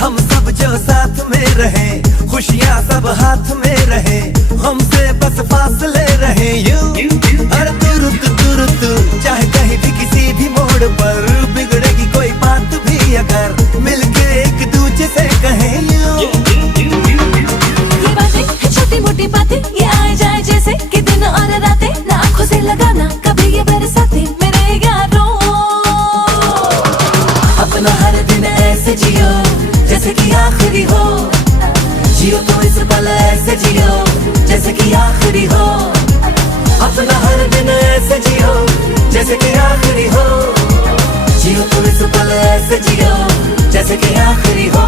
हम सब जो साथ में रहे, खुशियाँ सब हाथ में रहे, हमसे बस फासले रहे यूं। हर तुरुत चाहे कहीं भी किसी भी मोड़ पर बिगड़ेगी कोई बात भी अगर मिलके एक दूजे से कहें यूं। ये बातें है छोटी मोटी बातें, ये आए जाए जैसे कि दिन और रातें, ना आंखों से लगाना कभी ये बरसाते मेरे यारों। अपना हर दिन ऐसे जियो जैसे कि आखिरी हो, जियो तो इस पल ऐसे जियो जैसे कि आखिरी हो। अपना हर दिन ऐसे जियो जैसे कि आखिरी हो, जियो तो इस पल ऐसे जियो जैसे कि आखिरी हो।